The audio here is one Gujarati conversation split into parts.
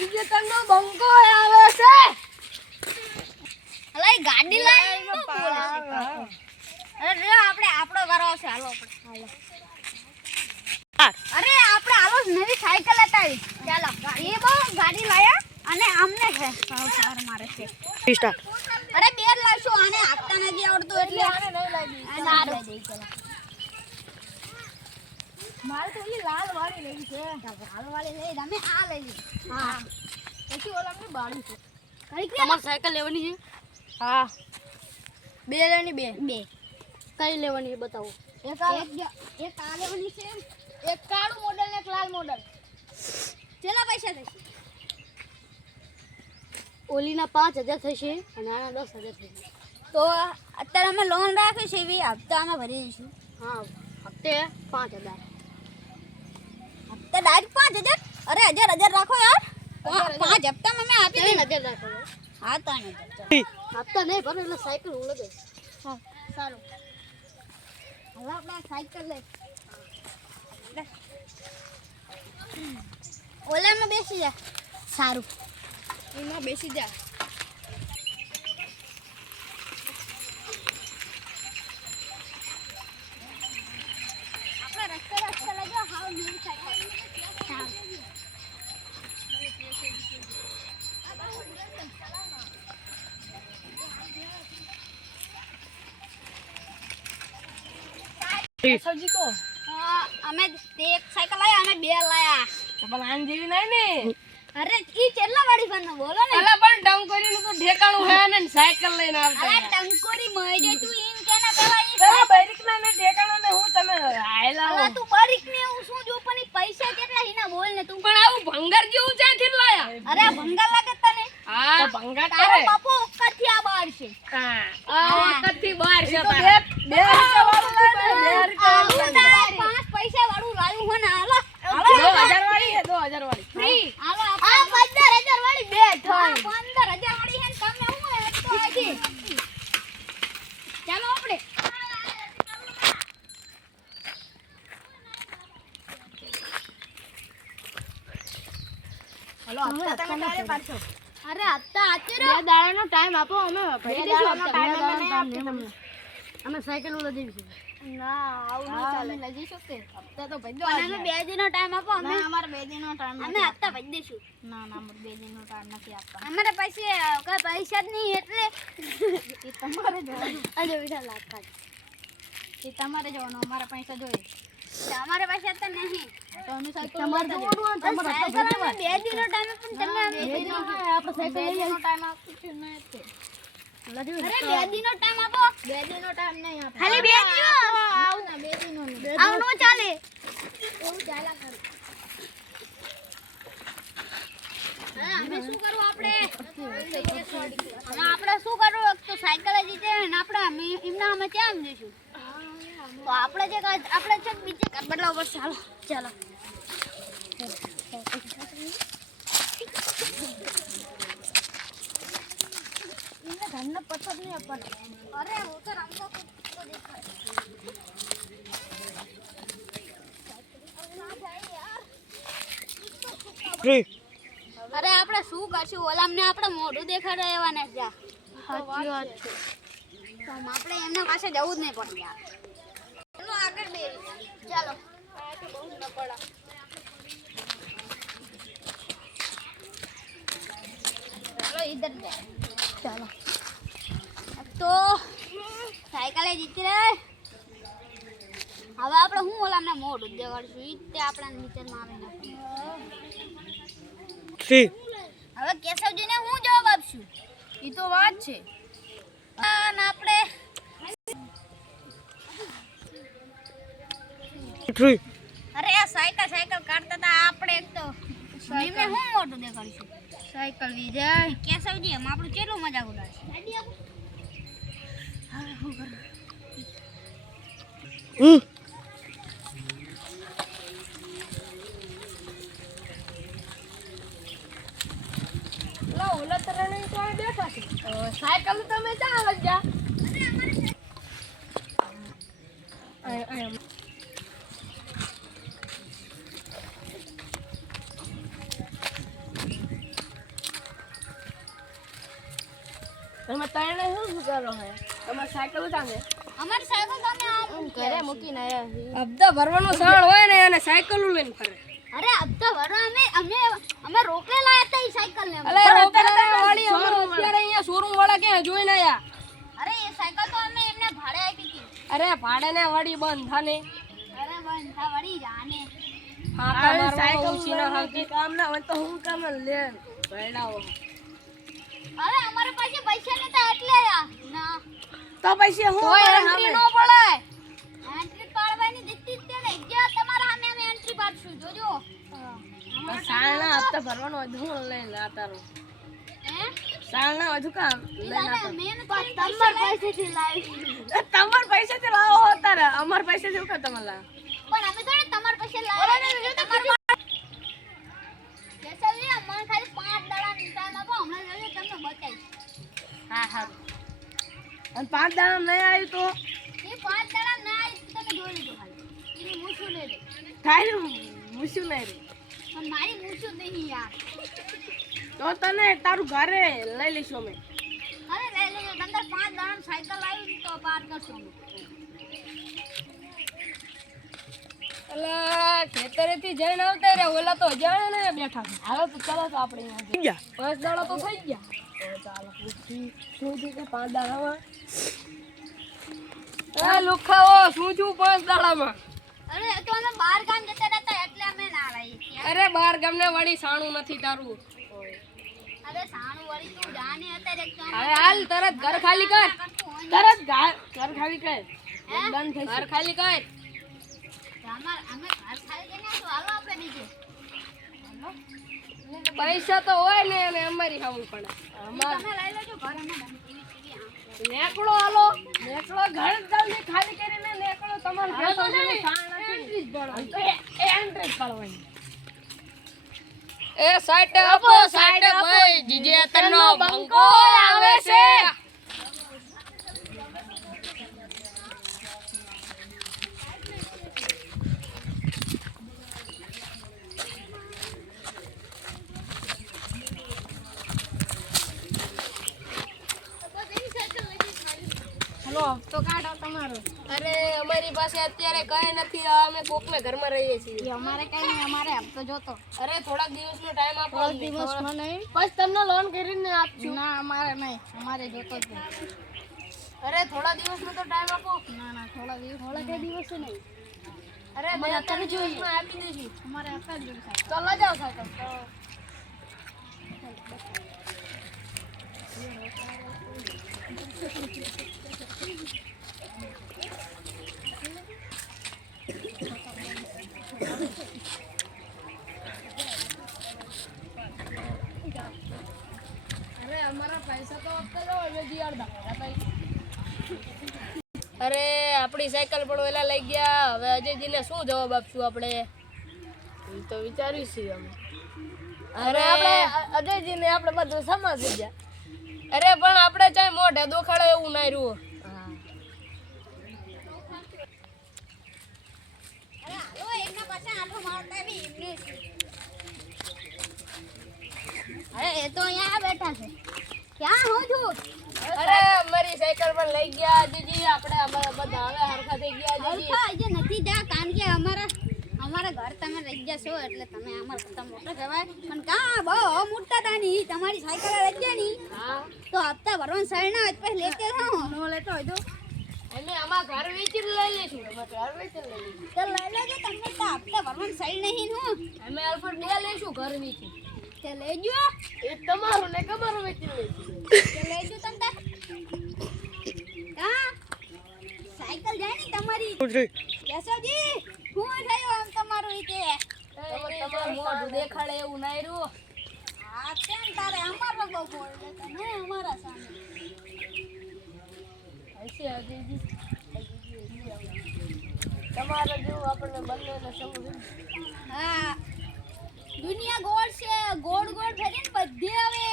વિજેતાનો બંકો આવે છે. અલા ઈ ગાડી લાવીને તો બોલે છે. અરે રે આપણે આપણો વારો છે. હાલો આપણે. અરે આપણે હાલો નવી સાયકલ લતાવી. ચાલો એ બહુ ગાડી લાયા અને આમને છે સાર મારે છે. અરે બેર લાવશું આને આપતા નથી આવડતું એટલે આને નહીં લાગી. આ લઈ દઈ ચાલો. મારે તો ઓલી લાલ વાળી લેવી છે. લાલ વાળી લઈ તમે આ લઈ લીધી. હા પછી ઓલાની બાળી છે. કઈ કે તમારે સાયકલ લેવાની છે? હા બે લેવાની. બે કઈ લેવાની છે બતાવો. એક આ લેવાની છે. એક કાળું મોડલ ને એક લાલ મોડલ. કેટલા પૈસા થશે? ઓલીના 5000 થશે અને આના 10000 થશે. તો અત્યારે અમે લોન રાખી છે એવી હપ્તામાં ભરી દઈશું. હા હપ્તે 5000. હપ્તે ડાયરેક્ટ 5000? અરે 1000 રાખો યાર. 5 હપ્તામાં મેં આપી દઈ. 3000 રાખો. હા 3000. હપ્તા નહીં ભરો એટલે સાયકલ ઉલે દે. હા સારું. હવે આપણે સાયકલ લઈ ઓલામાં બેસી જા. સારું એમાં બેસી જા. આપણે રસ્તે લઈ હાવ નવી સાયકલ. સારું. સબ્જી કો અમે એક સાયકલ લાયા અને બે લાયા. પણ આન જેવી નહીં ને. અરે ઈ કેટલા વાળી બનો બોલો ને. અલા પણ ડંકોરીનું તો ઠેકાણું હે ને સાયકલ લઈને આવતા. અરે ટંકોરી મળી તું ઈન કેના પેલા ઈ પેલા બારીકના ને ઠેકાણા ને હું તમે આયલા અલા તું બારીક ને હું શું જો પણ ઈ પૈસા કેટલા હીના બોલ ને તું. પણ આવું ભંગાર જેવું ચાથી લાયા. અરે ભંગાર લાગે તને. હા ભંગાર તારો કરે. બાપો ઓકાથી આ બાર છે. હા આ વખતથી બહાર છે તો તારા. બે રૂપિયા વાળું લાય ને. 5 પૈસા વાળું લાયું હો ને હાલો. 2000 વાળી છે 2000 વાળી. ફ્રી હાલો આ 15000 વાળી બે થાય. 15000 વાળી હે ને તમે હું હે તો હજી. ચાલો આપણે હલો હપ્તા તમે ક્યારે પાડશો? અરે હપ્તા આચે બે દાડાનો ટાઈમ આપો અમે ભરી દઈશું હપ્તા. અમે સાયકલ ઉલા દેવી છે. ના આવું હા, નહીં ચાલે. અમે લઈ શકતે. હપ્તા તો ભરી દો. પણ અમે 2 દિનનો ટાઈમ આપો અમે અમારે 2 દિનનો ટાઈમ અમે હપ્તા ભરી દઈશું. ના ના અમારે 2 દિનનો ટાઈમ નથી આપવાનો. અમારે પાસે કઈ પૈસા જ નહીં એટલે એ તમારે જોવાનું. અરે વિઠા લાખ કાઢ. એ તમારે જોવાનું. અમારા પૈસા જોઈએ. અમારે પાસે તો નહીં. તો અમે સાયકલ તમારે જોવાનું. તમારે સાયકલ અમે 2 દિનનો ટાઈમ પણ તમે આપણે સાયકલ લઈ ટાઈમ આપીશું ને તે. અરે 2 દિનનો ટાઈમ આપો. 2 દિનનો ટાઈમ નહીં આપો. ખાલી 2 દિવસ આવ ના 2 દિનનો નહીં. આવું ન ચાલે. એવું ચાલ્યા કરે. હા અમે શું કરવું આપણે હવે આપણે શું કરવું એક તો સાયકલ જ છે ને આપણે એમના અમે ક્યાં જઈશું તો આપણે છે બીજે બદલાવ પર ચાલો ચાલો એને ઘરને પસંદ નહીં આપવાનો અરે હું તો રમતો અરે આપણે શું કરશું ઓલામને આપણે મોઢું દેખાડવા આવવાના છે સાચી વાત છે તો આપણે એમના પાસે જવું જ નહીં પડે યાર ચલો આગળ બે ચાલો આ તો બહુ ન પડા ચલો इधर जा चलो તો સાયકલે જીતી રે હવે આપણે હું ઓલામને મોઢું દેખાડશું ઈ તે આપણા નીચેમાં આવે નાખી હવે કેશવજીને હું જવાબ આપશું ઈ તો વાત છે અને આપણે અરે આ સાયકલ કાઢતા હતા આપણે એક તો મેં હું મોટું દેખાડીશું સાયકલ વિજય કેશવજી એમ આપણું કેટલું મજાક ઉડાડશે ઓલા તરણે તો આ બેઠા છે સાયકલ તમે ચાલ જા કરો હે તમારી સાયકલ ચાલે અમારી સાયકલ તમે આમ ઘરે મૂકીને આયા હપ્તા ભરવાનો સાળ હોય ને અને સાયકલ લઈને ફરે અરે હપ્તા ભરવા અમે રોકલે લાયા હતા ઈ સાયકલ ને અલે રોકડા વાળી અત્યારે અહીંયા શોરૂમ વાળા ક્યાં જોઈને આયા અરે એ સાયકલ તો અમે એમને ભાડે આપી હતી અરે ભાડે ને વાળી બંધ થાને અરે બંધ થા વળી જાને હા સાયકલ સીના આવતી કામ ના હોય તો હું કામ લે ભેડાવો અરે અમારે પાસે પૈસા નતા એટલે ના તો પછી હું એન્ટ્રી નો પડે એન્ટ્રી પાડવાની દીધી જ ને જ્યાં તમારા સામે અમે એન્ટ્રી પાડશું જોજો સાળના હપ્તા ભરવાનો હોય હું લઈને આતા રહું હે સાળના હોય કામ લઈને આતા મેન તમાર પૈસેથી લાવી તમાર પૈસાથી લાવો તારે અમાર પૈસાથી શું તમે લાવો પણ અમે તો તમાર પાસે લાવ્યા તમાર કેસવી અમને ખાલી 5 દાડા ટાઈમ આપો હમણાં જોઈએ તમને બતાવીશ હા હા અને 5 દાડા નહીં આવ્યું તો એ 5 દાડા ના આવી તો તમે જોઈ લીધો ખાલી એની મૂછું લઈ લે થાય મૂછું નહીં રે પણ મારી મૂછું નહીં યાર તો તને તારું ઘરે લઈ લઈશું અમે અરે લઈ લેજો અંદર 5 દાડા સાયકલ આવી તો પાર કરશું અમે એટલે ખેતરેથી જઈને આવતા રે ઓલા તો જાણે ને બેઠા છે હાલો તો ચાલો તો આપણે અહીંયા થઈ ગયા 5 દાડા તો થઈ ગયા તો ચાલો પૂછી શું થયું કે 5 દાડામાં એ લુખાઓ શું થયું 5 દાડામાં અરે એ તો અમે બહાર ગામ જતા હતા એટલે અમે ના રહી અરે બાર ગામને વળી સાણું નથી તારું અરે સાણું વળી તું જાને અત્યારે એક તો હવે હાલ તરત ઘર ખાલી કર તરત ઘર ખાલી કર બંધ થઈ ઘર ખાલી કર અમે ઘર ખાલી જઈને તો હાલો આપણે બીજે પૈસા તો હોય ને અને અમારી ખાવું પડે તમે લઈ લેજો ઘર અમે નેકળો હાલો નેકળો ઘર જલ્દી ખાલી કરીને નેકળો તમારે ઘર તો એન્ટ્રી જ પડવાની એન્ટ્રી પડવાની એ સાઈડ આપો સાઈડ ભાઈ જીજે તનો બંકો આવે છે હેલો તો કાઢો તમારો અરે અમારી પાસે અત્યારે કઈ નથી અમે કોકને ઘરમાં રહીએ છીએ અમારે કઈ નહીં અમારે હપ્તો જોતો અરે થોડા દિવસનો ટાઈમ આપો દિવસમાં નહીં બસ તમને લોન કરીને આપશું ના અમારે નહીં અમારે જોતો જ નહીં અરે થોડા દિવસનો તો ટાઈમ આપો ના થોડા કઈ દિવસે નહીં અરે બે અત્યારે દિવસમાં આપી દઈશું અમારે આપવા જ જોઈએ તો લઈ જાઓ સાહેબ અરે અમારા પૈસા તો આપતા જાઓ એટલે દિયાળદા ભાઈ અરે આપણી સાયકલ પણ ઓલા લઈ ગયા હવે અજયજીને શું જવાબ આપશું આપણે એ તો વિચાર્યું છે અમે અરે આપણે અજયજીને આપણે બધું સમજી ગયા અરે પણ આપણે ચાય મોઢે દોખાડે એવું ના રહ્યું અરે હાલો એમના પાસે આઠો મારતા બી એમને અરે એ તો અહીંયા બેઠા છે ક્યાં હું છું અરે અમારી સાયકલ પણ લઈ ગયા અજયજી આપણે અમારા બધા હવે હરખા થઈ ગયા અજયજી અલ્ફા આજે નથી જા કારણ કે અમારા ઘર તમે રહી જશો એટલે તમે અમારા કરતા મોટા કહેવાય પણ કા બહુ મોટા તા ની તમારી સાયકલ રહી ગયા ની હા તો હપ્તા ભરવાનું સળ ના હોય પછી લેતે થાઓ નો લેતો હોય તો અમે અમારા ઘર વેચીને લઈ લઈશું અમારા ઘર વેચીને લઈ લઈશું તો લઈ લેજો તમને તો હપ્તા ભરવાનું સળ નહીં હું અમે અલ્ફા બે લઈશું ઘર વેચી તે લેજો એ તમારું ને તમારું વેચીને લઈશું તે લેજો તમે કા સાયકલ જાય ને તમારી કેશવજી હું થયો આમ તમારું ઈ તે તમારું મોઢું દેખાડે એવું ના રહ્યું આ કેમ તારે અમારો બહુ બોલ દેતા ને અમારા સામે હશે અજયજી તમારા જેવું આપણને બંનેને સમજ હા દુનિયા ગોળ છે ગોળ ગોળ ફરીને બધે આવે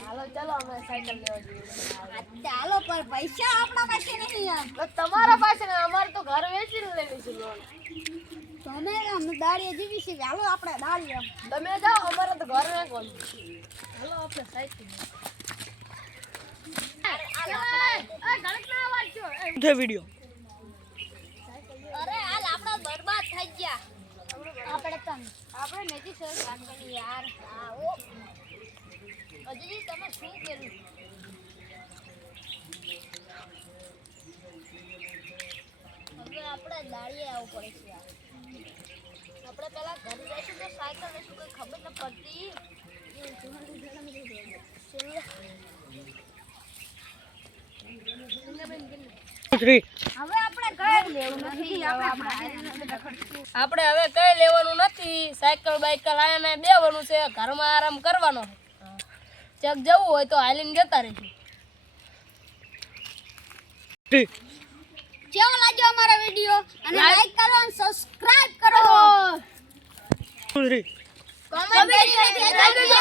હાલો ચાલો અમે સાયકલ લેવા જઈએ આ ચાલો પર પૈસા આપણા પાસે નહીં યાર તમારા પાસે ને અમારે તો ઘર વેચીને લઈ લઈશું લોન તમે અમે દાળીએ જીવી છે હાલો આપણે દાળીએ તમે જાઓ અમારે તો ઘર ને કોણ હાલો આપણે સાયકલ વિડિયો અરે આ લાકડા બરબાદ થઈ ગયા. આપણે નથી સર કાઢવાની યાર. આવો અજય તમે શું કર્યું? હવે આપણે દાડીએ આવવું પડે છે યાર. આપણે પેલા ઘરે જઈશું તો સાયકલ લઈશું, કોઈ ખબર ન પડતી. હવે આપણે કઈ લેવું નથી. આપણે હવે કઈ લેવાનું નથી. સાયકલ બાઈકલ આને બેવાનું છે, ઘરમાં આરામ કરવાનો. ચક જવું હોય તો હાલીને જતા રહીશું. કેવો લાગ્યો અમારો વિડિયો? અને લાઈક કરો અને સબસ્ક્રાઇબ કરો. Three. કમેન્ટ કરીને કહેજો.